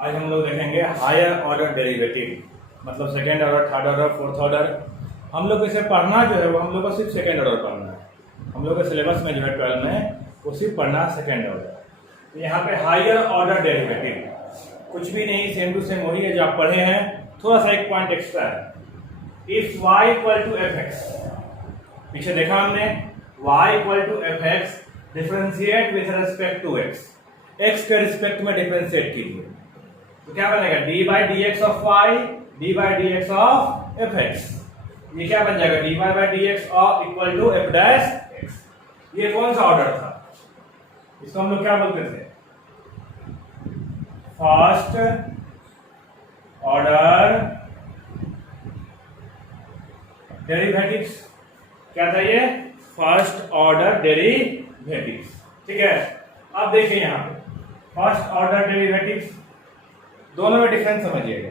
आज हम लोग देखेंगे हायर ऑर्डर डेरिवेटिव, मतलब second order, third order, fourth order. हम लोग इसे पढ़ना जो है वो हम लोग को सिर्फ सेकेंड ऑर्डर पढ़ना है। हम लोग के सिलेबस में जो है 12 में वो सिर्फ पढ़ना है सेकेंड ऑर्डर। तो यहाँ पे हायर ऑर्डर डेरिवेटिव कुछ भी नहीं, सेम टू सेम वही है जो आप पढ़े हैं, थोड़ा सा एक पॉइंट एक्स्ट्रा है। If y equal to F X, पीछे देखा हमने y equal to F X, differentiate with respect to x, x के रिस्पेक्ट में डिफरेंशिएट कीजिए तो क्या बनेगा D by D X of Y, D by D X of F X. ये क्या बन जाएगा D by by D X of equal to F dash X. ये कौन सा ऑर्डर था, इसको हम लोग क्या बोलते थे, फर्स्ट ऑर्डर डेरिवेटिव्स। क्या था ये, फर्स्ट ऑर्डर डेरिवेटिव्स। ठीक है, अब देखिए यहां पे फर्स्ट ऑर्डर डेरिवेटिव्स, दोनों में डिफरेंस समझिएगा।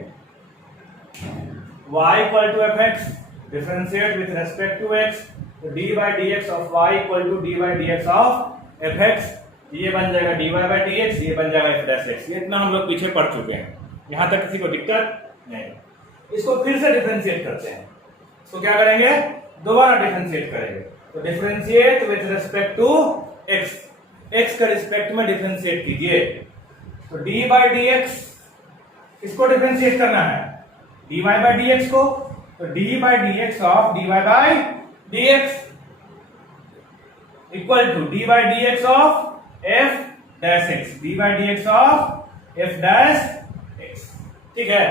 y equal to F X, differentiate with respect to x, तो D by D X of y equal to D by D X of F X. ये बन जाएगा D Y by D X, ये बन जाएगा F dash X. ये इतना हम लोग पीछे पढ़ चुके हैं, यहां तक किसी को दिक्कत नहीं। इसको फिर से डिफरेंशिएट करते हैं। इसको क्या करेंगे, दोबारा डिफरेंशिएट करेंगे। तो differentiate with respect to x, x के रिस्पेक्ट में डिफरेंशिएट कीजिए। तो डी बाई डी एक्स, इसको डिफरेंशिएट करना है dy बाई डी एक्स को, तो D by D X of dy by D X equal to D by D X of F dash X, D by D X of F dash X. ठीक है,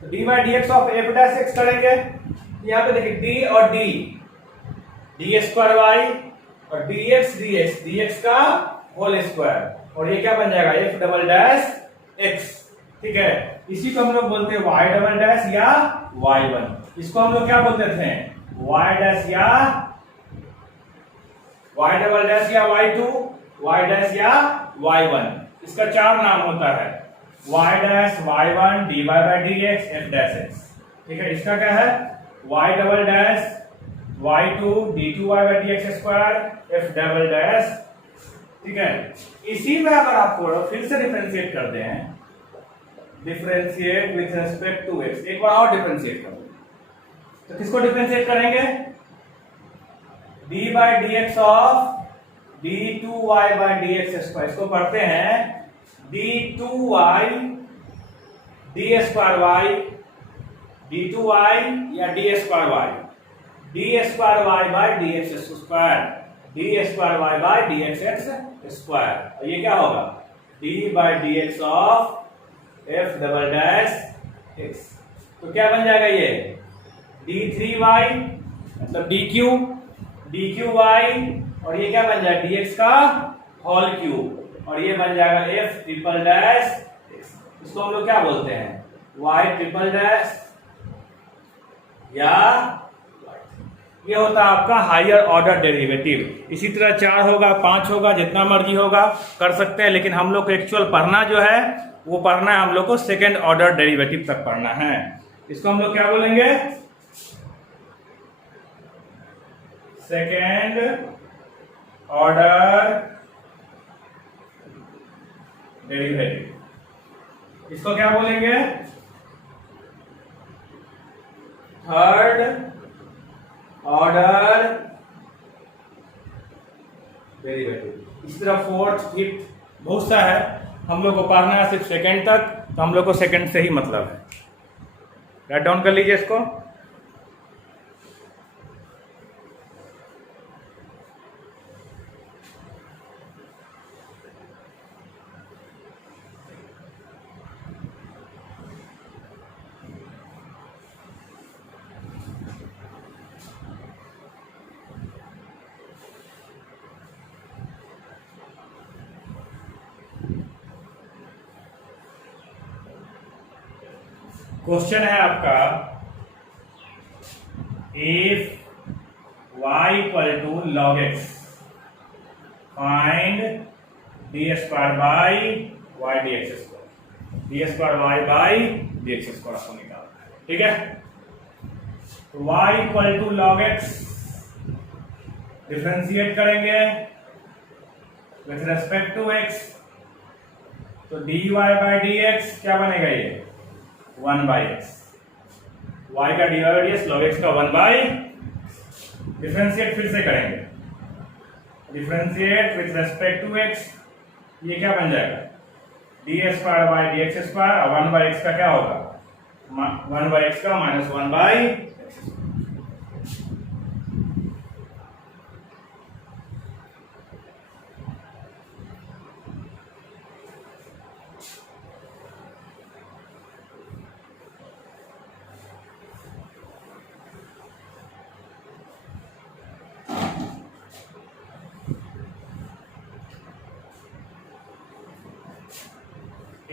तो D by D X of F dash X करेंगे। यहां पे देखिए D और D, D square Y और D x का होल स्क्वायर, और ये क्या बन जाएगा एफ डबल डैश एक्स। ठीक है, इसी को हम लोग बोलते हैं y डबल डैश या y1। इसको हम लोग क्या बोलते थे, y डैश या y डबल डैश या y2, y डैश या y1। इसका चार नाम होता है, y dash y1 dy by D x F dash X. ठीक है, इसका क्या है y double dash y2 d2y by D x square F double dash. ठीक है, इसी में अगर आपको फिर से डिफरेंशिएट करते हैं, differentiate with respect to x, एक बार और डिफरेंशिएट कर दो, तो किसको डिफरेंशिएट करेंगे, d by D X of d2y by D x square. इसको पढ़ते हैं d2y D square y, d2y या D square y, D square y by D x square, D square y by D x square. ये क्या होगा d by D X of F double dash x. तो क्या बन जाएगा ये d3y मतलब dq y, और ये क्या बन जाएगा dx का होल क्यूब, और ये बन जाएगा एफ ट्रिपल डैश एक्स। इसको हम लोग क्या बोलते हैं y ट्रिपल डैश या ये होता है आपका हायर ऑर्डर डेरिवेटिव। इसी तरह 4 होगा, 5 होगा, जितना मर्जी होगा कर सकते हैं, लेकिन हम लोग को एक्चुअल पढ़ना जो है वो पढ़ना है, हम लोग को सेकेंड ऑर्डर डेरिवेटिव तक पढ़ना है। इसको हम लोग क्या बोलेंगे, सेकेंड ऑर्डर डेरिवेटिव। इसको क्या बोलेंगे, थर्ड ऑर्डर डेरिवेटिव। इस तरह फोर्थ, फिफ्थ बहुत सा है, हम लोग को पढ़ना है सिर्फ सेकंड तक, तो हम लोग को सेकंड से ही मतलब है। राइट डाउन कर लीजिए इसको। क्वेश्चन है आपका, if y equal to log X, find D square by Y D x square, D square Y by D x square आपको निकालना है। ठीक है, तो y equal to log X differentiate करेंगे विथ रेस्पेक्ट टू x, तो dy by D X क्या बनेगा ये 1 बाई एक्स, y का dy by D X log x का 1 बाई, डिफरेंशिएट फिर से करेंगे, differentiate with respect to x, ये क्या बन जाएगा D square by D x square, और 1 बाई एक्स का क्या होगा 1 बाई एक्स का minus 1 by x.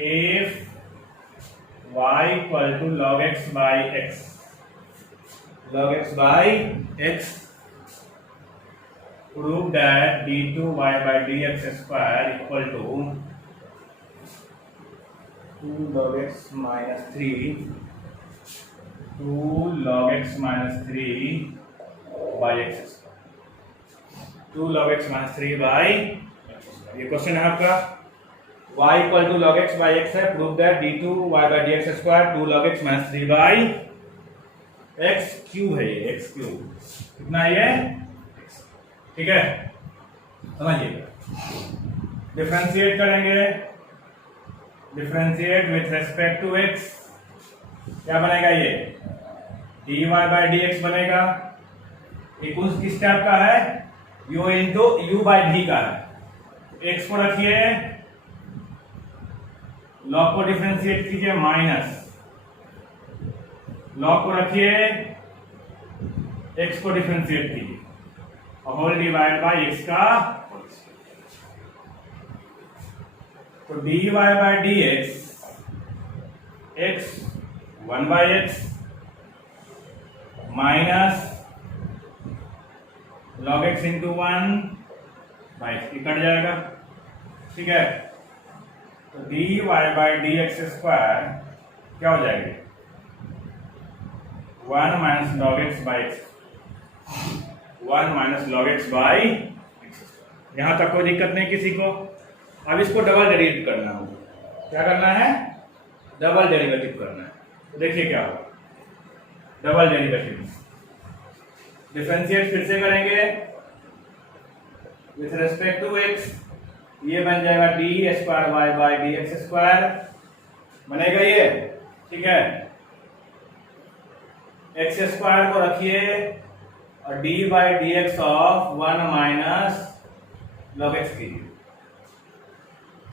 If y equal to log x by x, log x by x, prove that d2y by dx square equal to 2 log x minus 3, 2 log x minus 3 by x square, 2 log x minus 3 by x square। ये question है आपका, y equal to log x by x है, prove that d2y by dx square 2 log x minus 3 by x cube है, ये x cube कितना है ये, ठीक है समझिएगा। डिफरेंशिएट करेंगे, differentiate with respect to x, क्या बनेगा ये dy by dx बनेगा, ये किस टाइप का है u into u by v का है। x को रखिए, लॉग को डिफरेंशिएट कीजिए माइनस, लॉग को रखिए, x को डिफरेंशिएट कीजिए और होल डिवाइड बाय x का, तो dy by dx x 1 by x minus log x into 1 by x cut जाएगा, ठीक है। तो dy by D x square क्या हो जाएगी 1 minus log X by X, 1 minus log x by X. यहां तक कोई दिक्कत नहीं किसी को। अब इसको डबल डेरिवेटिव करना होगा, क्या करना है डबल डेरिवेटिव करना है। तो देखिए क्या होगा, डबल डेरिवेटिव डिफरेंशिएट फिर से करेंगे विथ रेस्पेक्ट टू x, ये बन जाएगा D square Y by D x square बनेगा ये, ठीक है। एक्स स्क्वायर को रखिए और D by D X of 1 minus log X कीजिए,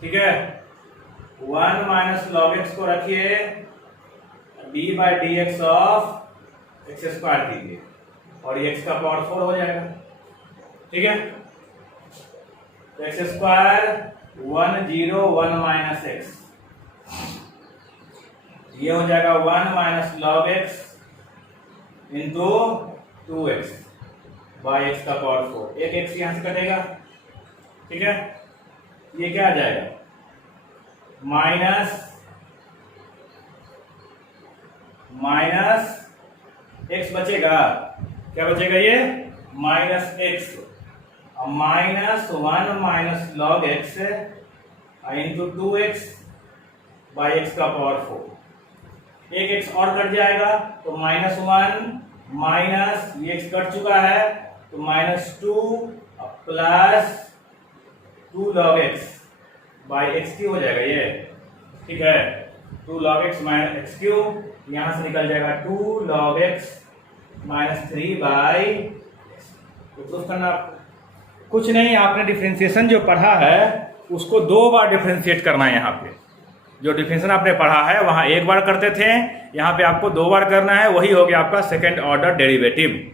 ठीक है। 1 माइनस लॉग एक्स को रखिए, D by D X of X square कीजिए और ये एक्स का पावर 4 हो जाएगा, ठीक है। तो एक्स स्क्वायर 1 0 1 माइनस एक्स, ये हो जाएगा 1 minus log x into 2x by x का पावर 4, एक एक्स यहां से कटेगा, ठीक है। ये क्या आ जाएगा माइनस एक्स बचेगा, क्या बचेगा ये minus x, minus 1 minus log x into 2x by x का पावर 4, एक एक्स और कट जाएगा तो -1 माइनस ये एक्स कट चुका है तो -2 plus 2 log X by x Q हो जाएगा ये, ठीक है। 2 log x minus x Q, यहां से निकल जाएगा 2 लॉग एक्स माइनस 3 बाई, तो प्रूफ करना कुछ नहीं, आपने डिफरेंशिएशन जो पढ़ा है उसको 2 बार डिफरेंशिएट करना है। यहाँ पे जो डिफरेंशिएशन आपने पढ़ा है वहां 1 बार करते थे, यहाँ पे आपको 2 बार करना है, वही हो गया आपका second order derivative.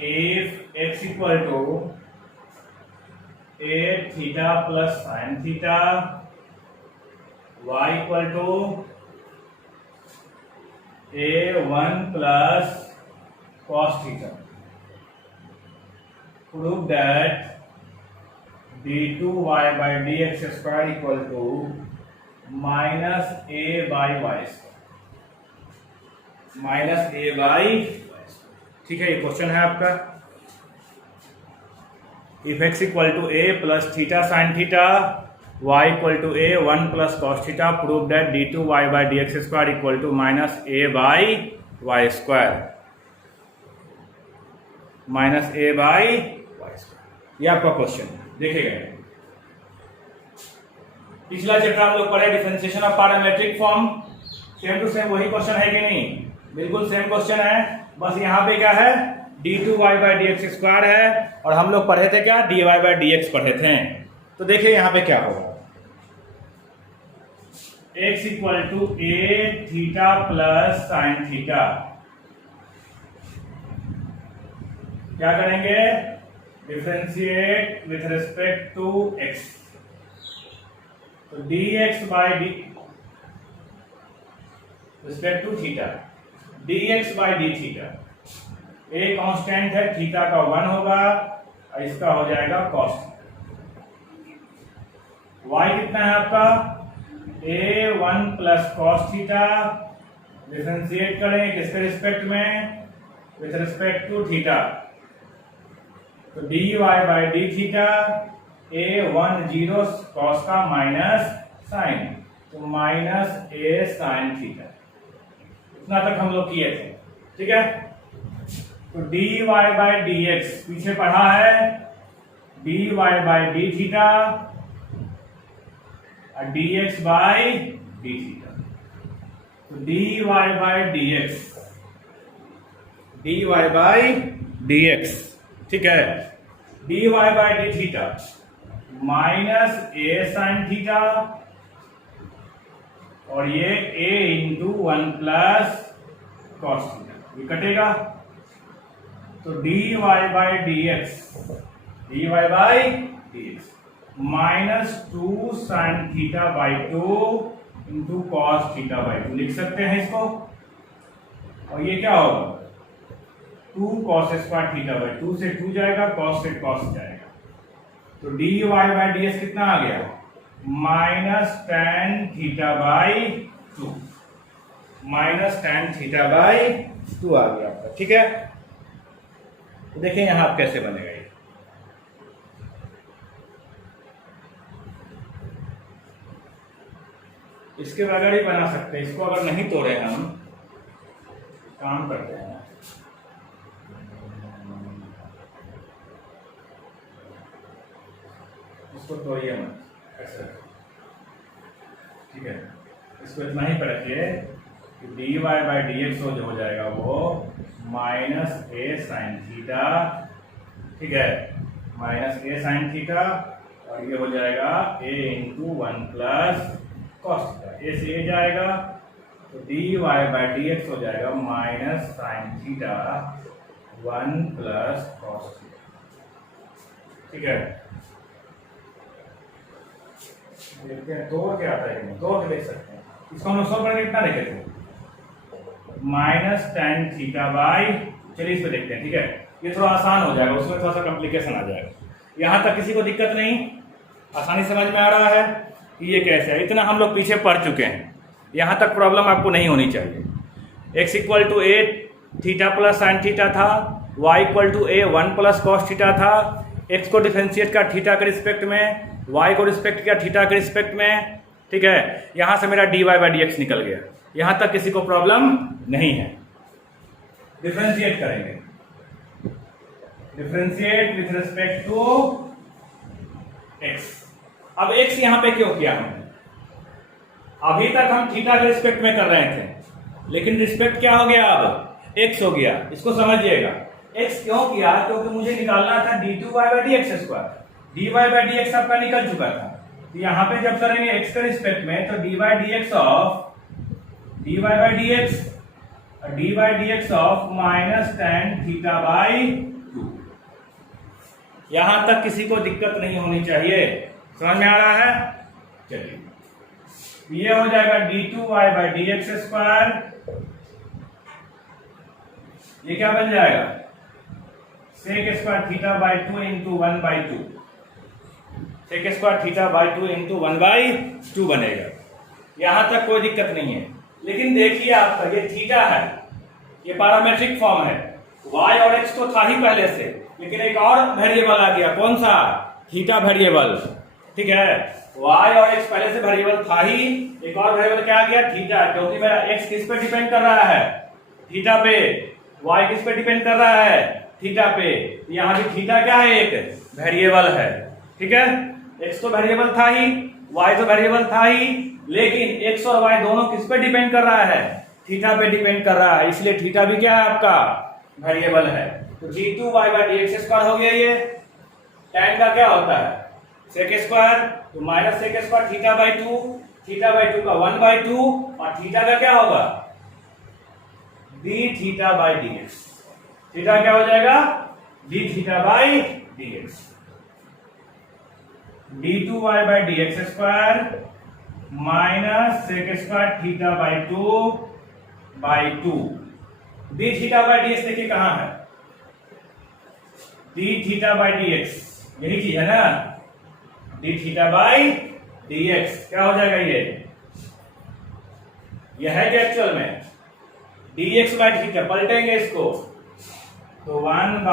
If x equal to a theta plus sine theta, y equal to a1 plus cos theta, prove that d2y by dx square equal to minus a by y square, minus a by y square। ठीक है, ये question है आपका। If x equal to a plus theta sine theta, y equal to a 1 plus cos theta, prove that d2y by dx square equal to minus a by y square, minus a by y square. ये आपका question है, देखिएगा। पिछला chapter हम लोग पढ़े differentiation of parametric form, same to same वही question है कि नहीं? बिल्कुल सेम क्वेश्चन है, बस यहाँ पे क्या है, d2y by dx स्क्वायर है, और हम लोग पढ़े थे क्या, dy by dx पढ़े थे। तो देखिए यहाँ पे क्या होगा, x equal to a theta plus sine theta, क्या करेंगे, differentiate with respect to x, तो dx by d respect to theta, dx by d theta, a constant है, थीटा का 1 होगा और इसका हो जाएगा cos। y कितना है आपका, a1 plus cos theta, differentiate करेंगे किसके रिस्पेक्ट में, विथ रिस्पेक्ट टू थीटा, तो dy by d theta, a1 0 cos का माइनस साइन, तो माइनस a साइन थीटा। इतना तक हम लोग किए थे, ठीक है। तो dy बाय dx पीछे पढ़ा है, dy बाय डी थीटा और dx बाय डी थीटा, तो dy बाय dx, ठीक है, dy by d theta minus a sine theta, और ये a into 1 plus cos theta, ये कटेगा, तो dy by dx minus 2 sine theta by 2 into cos theta by 2 लिख सकते हैं इसको, और ये क्या होगा, 2 कॉस स्क्वायर थीटा बाई 2 से 2 जाएगा, कॉस से कॉस जाएगा, तो dy बाय ds कितना आ गया, minus tan theta by 2, minus tan theta by 2 आ गया आपका, ठीक है। तो देखिए यहां आप कैसे बनेगा, ये इसके बगैर ही बना सकते हैं, इसको अगर नहीं तोड़े हम काम करते हैं, इसको तोड़िए मत, ऐसे, ठीक है। इसको इतना ही रखिए कि dy बाय dx जो हो जाएगा वो माइनस a साइन थीटा, ठीक है, माइनस a साइन थीटा, और ये हो जाएगा a into 1 plus cos theta, a से a जाएगा, तो dy बाय dx हो जाएगा minus sine theta 1 plus cos theta, ठीक है। देखते हैं तोड़ के आता है, तोड़ के देख सकते हैं, इसको हम सॉल्व करके कितना देखे थे, माइनस tan थीटा बाई, चलिए इस पे देखते हैं, ठीक है। ये थोड़ा आसान हो जाएगा, उसमें थोड़ा सा कॉम्प्लिकेशन आ जाएगा। यहाँ तक किसी को दिक्कत नहीं, आसानी समझ में आ रहा है कि ये कैसे है, इतना हम लोग पीछे पढ़ चुके हैं, यहाँ तक प्रॉब्लम आपको नहीं होनी चाहिए। x equal to a theta plus sine theta था, y equal to a 1 plus cos theta था, x को डिफरेंशिएट का थीटा के रिस्पेक्ट में, y को रिस्पेक्ट किया थीटा के रिस्पेक्ट में, ठीक है। यहां से मेरा dy बाई dx निकल गया, यहां तक किसी को प्रॉब्लम नहीं है। डिफरेंशिएट करेंगे, differentiate with respect to x। अब x यहां पे क्यों किया हमने, अभी तक हम थीटा के रिस्पेक्ट में कर रहे थे, लेकिन रिस्पेक्ट क्या हो गया, अब x हो गया, इसको समझिएगा। x क्यों किया, क्योंकि मुझे निकालना था d2y by dx square, dy by dx आपका निकल चुका था, तो यहाँ पे जब करेंगे x के रिस्पेक्ट में, तो dy by dx of minus tan theta by 2, यहां तक किसी को दिक्कत नहीं होनी चाहिए। समझ में आ रहा है? चलिए, ये हो जाएगा d2y/dx²। ये क्या बन जाएगा? sec² θ/2 × 1/2। sec² θ/2 × 1/2 बनेगा। यहां तक कोई दिक्कत नहीं है। लेकिन देखिए आपका ये थीटा है, ये पैरामेट्रिक फॉर्म है। y और x तो था ही पहले से, लेकिन एक और वेरिएबल आ गया। कौन सा? Theta variable. ठीक है, y और x पहले से वेरिएबल था ही, एक और वेरिएबल क्या आ गया? थीटा। क्योंकि मेरा x किस पे डिपेंड कर रहा है? थीटा पे। y किस पे डिपेंड कर रहा है? थीटा पे। यहाँ भी थीटा क्या है? एक वेरिएबल है। ठीक है, x तो वेरिएबल था ही, y तो वेरिएबल था ही, लेकिन x और y दोनों किस पे डिपेंड कर रहा है? थीटा पे डिपेंड कर रहा है। इसलिए थीटा भी क्या है? आपका वेरिएबल है। तो d2y/dx² हो गया। ये tan का क्या होता है? sec², तो माइनस sec² θ/2, θ/2 का 1/2, और थीटा का क्या होगा? dθ/dx। थीटा क्या हो जाएगा? dθ/dx। d2y/dx² minus sec² θ/2/2। dθ/dx देखिए कहां है? dθ/dx यही चीज है ना, dθ/dx क्या हो जाएगा? ये है क्या एक्चुअल में? dx/θ पलटेंगे इसको, तो 1/a ×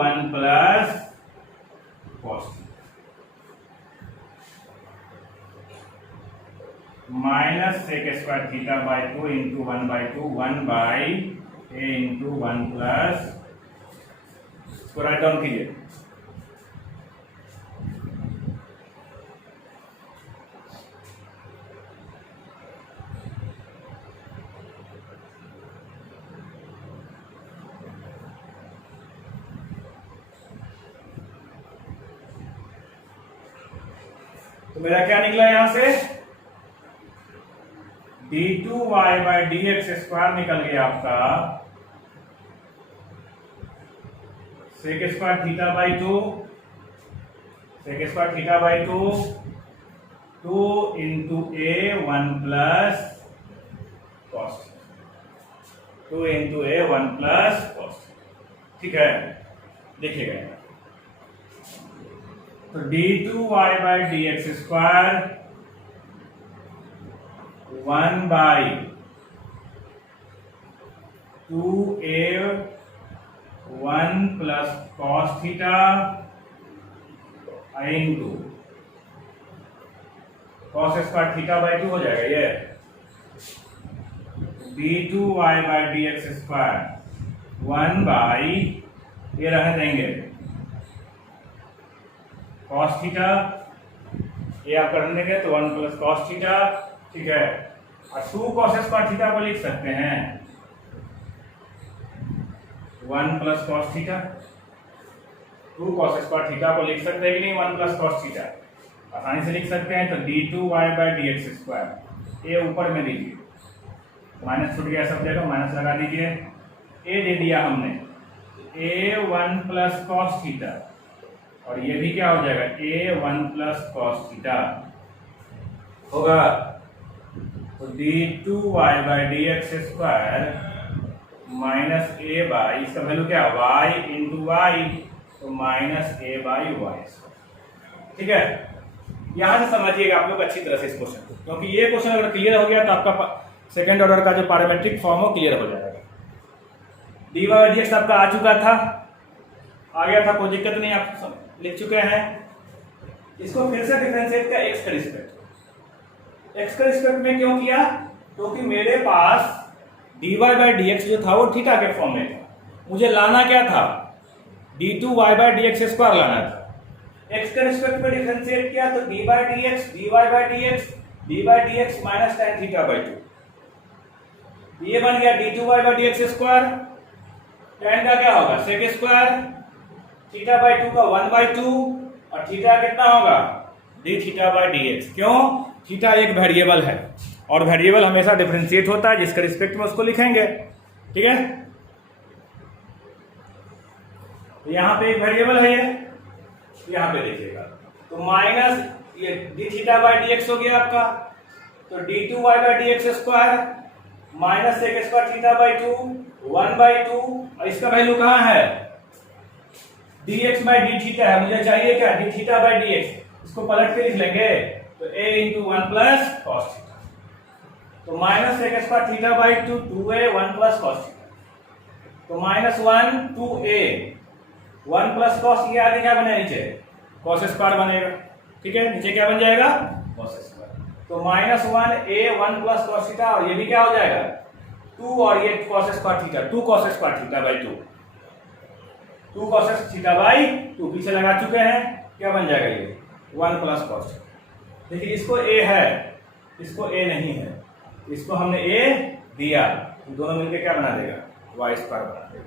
1 + cos minus sec² θ/2 × 1/2, 1/a × 1 + इसको राइट डाउन कीजिए। तो मेरा क्या निकला यहां से? d2y/dx² निकल गया आपका sec² θ/2, sec² θ/2 2 × a 1 + cos, 2 × a 1 + cos। ठीक है, देखिएगा तो d2y/dx² 1/2a 1 + cos θ × cos² θ/2 हो जाएगा। ये d2y/dx² 1/, ये रहने देंगे cos θ, ये आप करने देंगे तो 1 + cos θ। ठीक है, और 2 cos² θ को लिख सकते हैं 1 + cos θ। 2 cos² θ को लिख सकते हैं कि नहीं? 1 + cos θ आसानी से लिख सकते हैं। तो d2y/dx², ये ऊपर में लीजिए, माइनस छूट गया सब जगह, माइनस लगा दीजिए। ए दे दिया हमने, a 1 + cos θ, और ये भी क्या हो जाएगा? a 1 + cos θ होगा। तो d2y/dx² माइनस a/, इसका वैल्यू क्या? y × y, तो -a/y²। ठीक है, यहां से समझिएगा आप लोग अच्छी तरह से इस क्वेश्चन को, क्योंकि ये क्वेश्चन अगर क्लियर हो गया तो आपका सेकंड ऑर्डर का जो पैरामेट्रिक फॉर्म हो क्लियर हो जाएगा। dy/dx आपका आ चुका था, आ गया था, कोई दिक्कत नहीं, आप लिख चुके हैं। इसको फिर से डिफरेंशिएट का x के रिस्पेक्ट। x के रिस्पेक्ट में क्यों किया? क्योंकि मेरे पास dy/dx जो था वो थीटा के फॉर्म में था। मुझे लाना क्या था? d2y/dx² लाना था। x के रिस्पेक्ट में डिफरेंशिएट किया तो d/dx dy/dx माइनस tan θ/2, ये बन गया d2y/dx²। tan का क्या होगा? sec² θ/2 का 1/2, और थीटा कितना होगा? dθ/dx। क्यों? थीटा एक वेरिएबल है, और वेरिएबल हमेशा डिफरेंशिएट होता है, जिसके रिस्पेक्ट में उसको लिखेंगे। ठीक है, तो यहाँ पे एक वेरिएबल है ये, यहाँ पे देखिएगा, तो माइनस ये D theta by D X हो गया आपका, तो D two Y by D x square minus sec square theta by 2 1/2, और इसका वैल्यू कहाँ है, D X by D theta है, मुझे चाहिए क्या, D theta by D X, इसको पलट के लिख लेंगे, तो a into 1 plus cos theta, तो minus sec square theta by 2 2a 1 plus cos theta, तो -1 2a 1 प्लस कॉस, ये आगे क्या बनेगा नीचे कॉस स्क्वायर बनेगा, ठीक है, नीचे क्या बन जाएगा कॉस स्क्वायर, तो -1a 1 प्लस कॉस थीटा, और ये भी क्या हो जाएगा 2, और ये cos square theta 2 cos square theta by 2 cos theta by 2 पीछे लगा चुके हैं, क्या बन जाएगा ये 1 प्लस कॉस। देखिए इसको a है, इसको a नहीं है, इसको हमने a दिया, तो दोनों मिलकर क्या बना देगा y स्क्वायर बना देगा।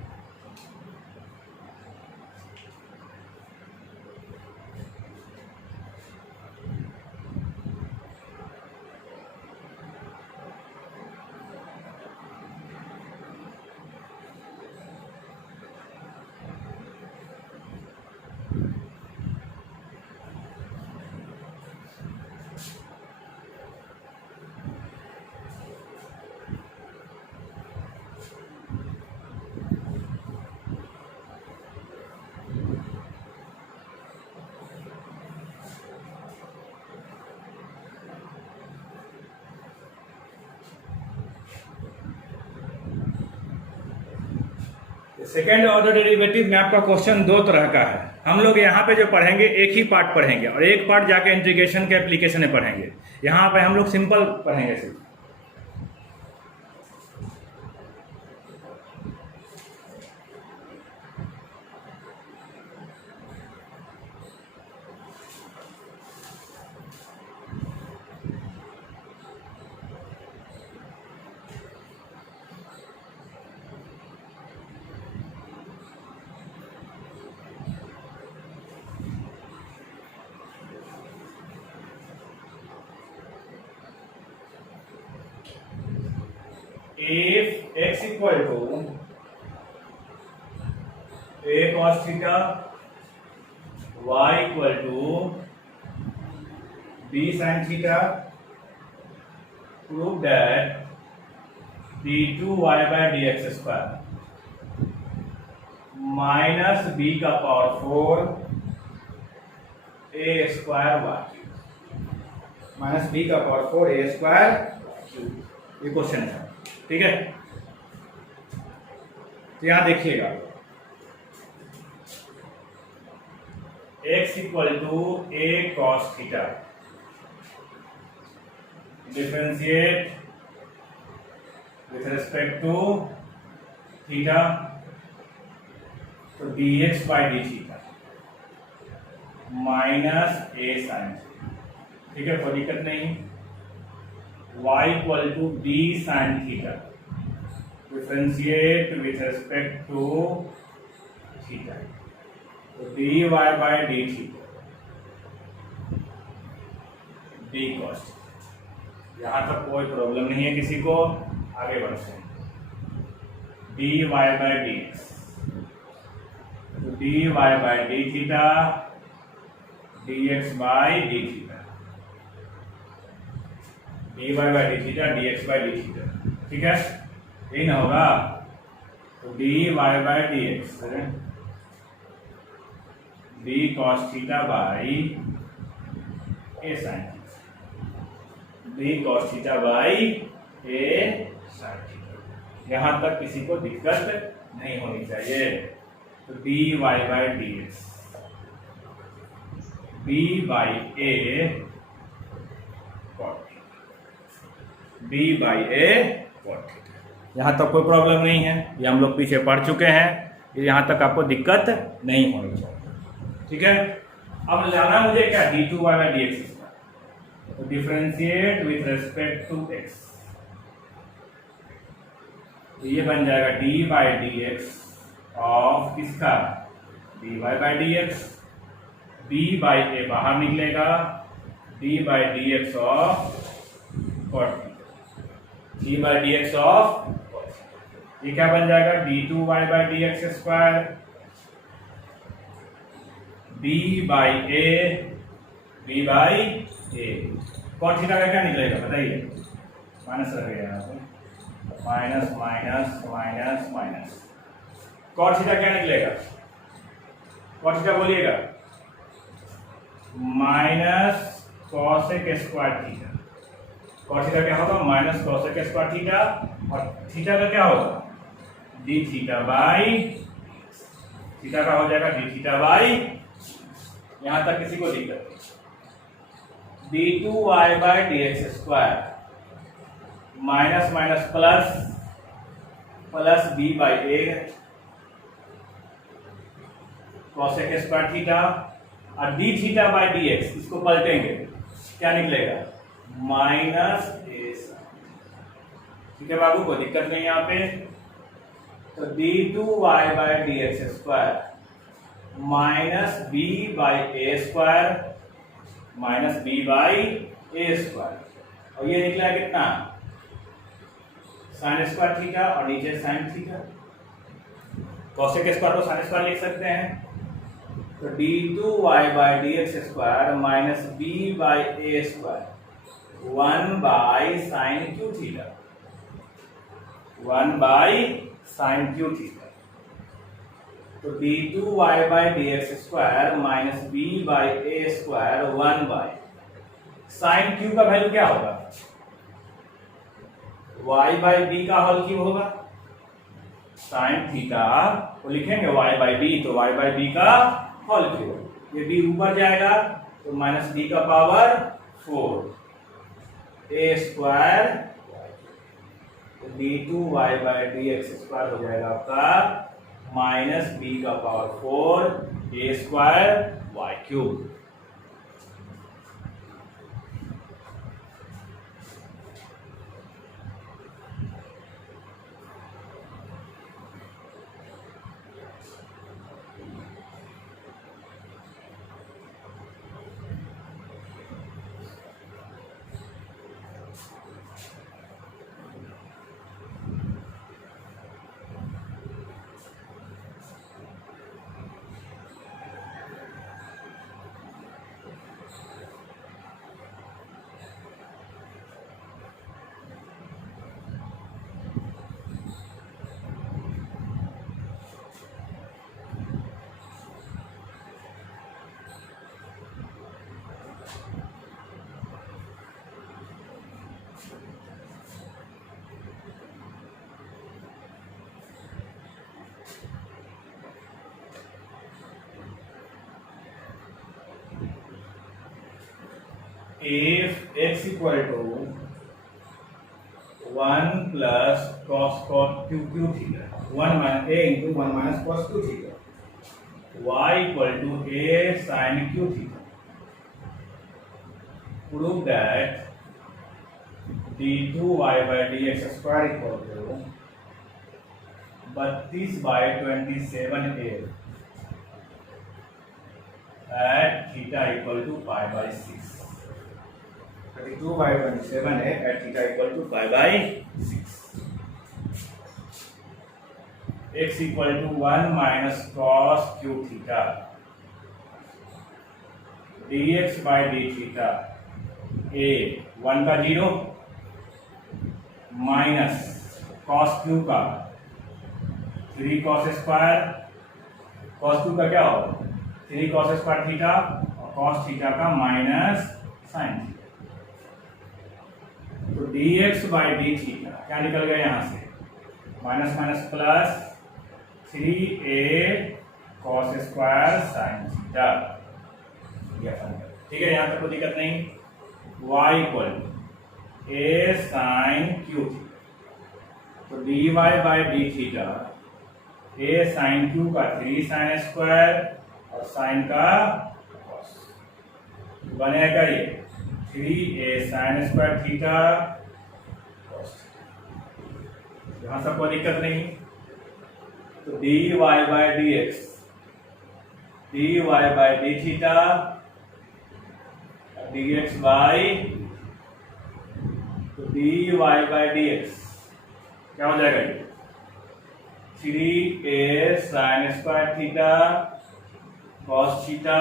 सेकेंड ऑर्डर डेरिवेटिव में आपका क्वेश्चन दो तरह का है। हम लोग यहाँ पे जो पढ़ेंगे एक ही पार्ट पढ़ेंगे और एक पार्ट जाके इंटीग्रेशन के एप्लीकेशन में पढ़ेंगे। यहाँ पे हम लोग सिंपल पढ़ेंगे सिर्फ। If x equal to a cos theta, y equal to b sin theta, prove that d2y by dx square minus b का power 4 a square y minus b का पावर 4 a स्क्वायर क्यूब, ये question है, ठीक है। तो यहां देखिएगा x equal to a cos theta, differentiate with respect to theta, तो dx by D theta minus a sine, ठीक है, कोई दिक्कत नहीं। y equal to b sin theta, differentiate with respect to theta, तो dy by D theta d cos, यहां तक कोई प्रॉब्लम नहीं है किसी को, आगे बढ़ते हैं। dy बाई डी एक्स, तो dy by D theta dx by D theta, dy by D theta dx by D theta, ठीक है, यही ना होगा। तो dy by D x d cos theta by a sin theta, d cos theta by a sin theta, यहां तक किसी को दिक्कत नहीं होनी चाहिए। तो dy by D x b by a b by A cot theta, यहाँ तक कोई प्रॉब्लम नहीं है, ये हम लोग पीछे पढ़ चुके हैं, यहाँ तक आपको दिक्कत नहीं होनी चाहिए, ठीक है। अब लाना मुझे क्या d2y बाई डी एक्स, तो differentiate with respect to x, तो ये बन जाएगा d by D X of किसका dy by D x, b by A बाहर निकलेगा, d by D X of cot, d by D X of, ये क्या बन जाएगा d2y by D x square B by A cot theta का क्या निकलेगा बताइए? माइनस रहेगा यहाँ पे, minus minus minus minus. Cot theta क्या निकलेगा? कॉट थीटा बोलिएगा, minus cosec square theta. Cot theta क्या होगा? Minus cosec square theta. और थीटा का क्या होगा? डी थीटा बाई, थीटा का हो जाएगा डी थीटा बाई, यहां तक किसी को दिक्कत नहीं। d2y by D x square minus minus plus, plus B by A cosec square theta, और D theta by D X, इसको पलटेंगे, क्या निकलेगा? Minus A. ठीक है बाबू, कोई दिक्कत नहीं यहाँ पे। तो d2y by D x square minus b by a square minus b by a square, और ये निकला कितना? साइन स्क्वायर थीटा, और नीचे साइन थीटा। कॉसेक स्क्वायर को साइन स्क्वायर लिख सकते हैं। तो d2y by D x square minus b by a square 1 by sine cube theta, 1 by sine cube theta. तो d2y by D x square minus b by a square 1 by sine cube का value क्या होगा? y by b का whole cube होगा। Sine theta को लिखेंगे y by b, तो y by b का होल क्यूब। ये b ऊपर जाएगा तो माइनस b का power 4 a square, d2y by D x square हो जाएगा आपका माइनस बी का power 4 a square y cube. If x equal to 1 plus cos q theta, 1 minus a into 1 minus cos q theta, y equal to a sin q theta. Prove that d2y by dx square equal to 32 by 27a at theta equal to pi by 6. 32 by 27a at theta equal to pi by 6. X equal to 1 minus cos q theta dx by d theta a 1 का 0 minus cos q का 3 cos square, cos q का क्या होगा 3 cos square theta, और cos थीटा का minus sine theta. तो dx by D theta क्या निकल गया यहां से, minus minus plus 3a cos square sine theta. ठीक है, यहां तक कोई दिक्कत नहीं। y इक्वल a साइन क्यू थीटा, तो dy by D theta a sine cube का 3 साइन स्क्वायर और साइन का cos बनेगा ये 3a sign square theta cos। यहां सब कोई दिक्कत नहीं। तो dy by D x, dy by D theta dx by, तो dy बाई dx क्या हो जाएगा ये 3a sign square theta cos theta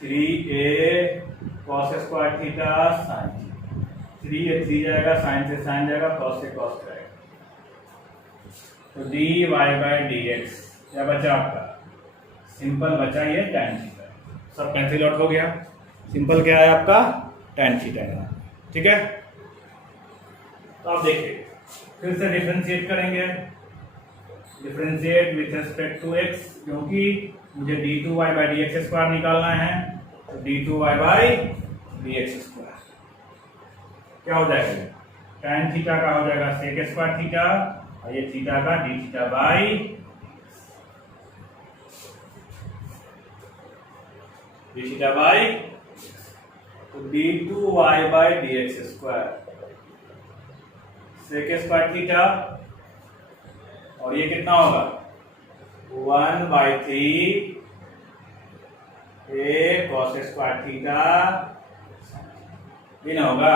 3a cos square theta sine theta. 3a 3 जाएगा, साइन से साइन जाएगा, कॉस से कॉस जाएगा। तो dy बाई dx क्या बचा आपका? सिंपल बचा ये tan थीटा। सब कैंसिल आउट हो गया। सिंपल क्या है आपका? tan थीटा है। ठीक है, तो आप देखिए फिर से डिफरेंशिएट करेंगे। Differentiate with respect to x, क्योंकि मुझे d2y बाई dx स्क्वायर निकालना है। तो d2y बाई dx स्क्वायर क्या हो जाएगा? tan थीटा का हो जाएगा sec स्क्वायर थीटा, और ये थीटा का d theta by d theta by, तो d2y by dx square sec square theta, और ये कितना होगा? 1/3 a cos स्क्वायर थीटा, ये ना होगा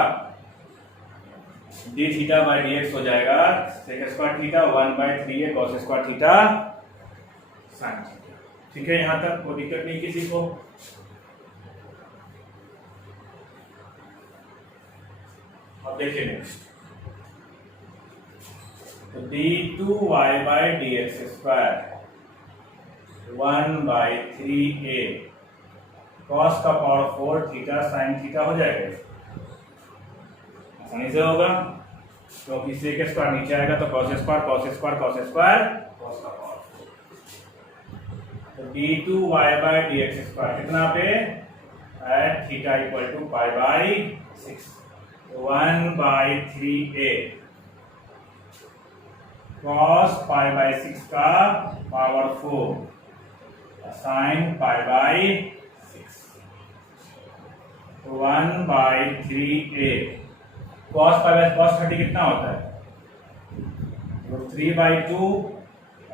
d थीटा बाई dx हो जाएगा sec square theta 1/3 a cos square theta sin theta. ठीक है, यहां तक कोई दिक्कत नहीं किसी को? अब देखिए नेक्स्ट, तो d2y by dx square 1/3a cos का पावर 4 थीटा sin थीटा हो जाएगा। आसानी से होगा, क्योंकि sec स्क्वायर नीचे आएगा तो cos square cos square cos square cos का पावर 4। तो d2y बाई dx स्क्वायर कितना पे? At theta equal to π/6, 1/3a cos π/6 का पावर 4 sin π/6, तो 1/3a cos cos 30 कितना होता है? तो 3/2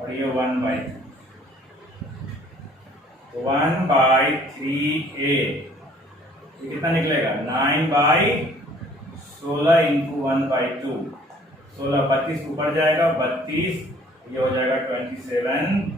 और ये 1/2, तो 1/3a ये कितना निकलेगा? 9/16 इंटू 1/2, 16 32 ऊपर जाएगा 32, ये हो जाएगा 27।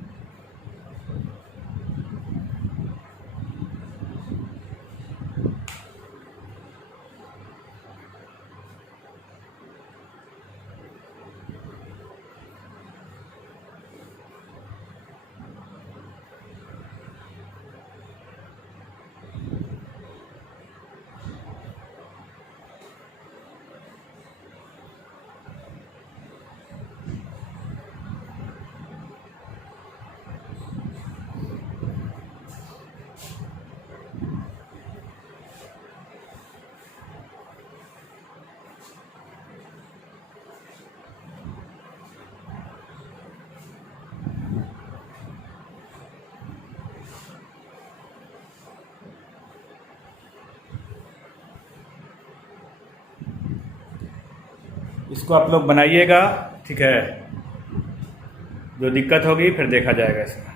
इसको आप लोग बनाइएगा। ठीक है, जो दिक्कत होगी फिर देखा जाएगा इसमें।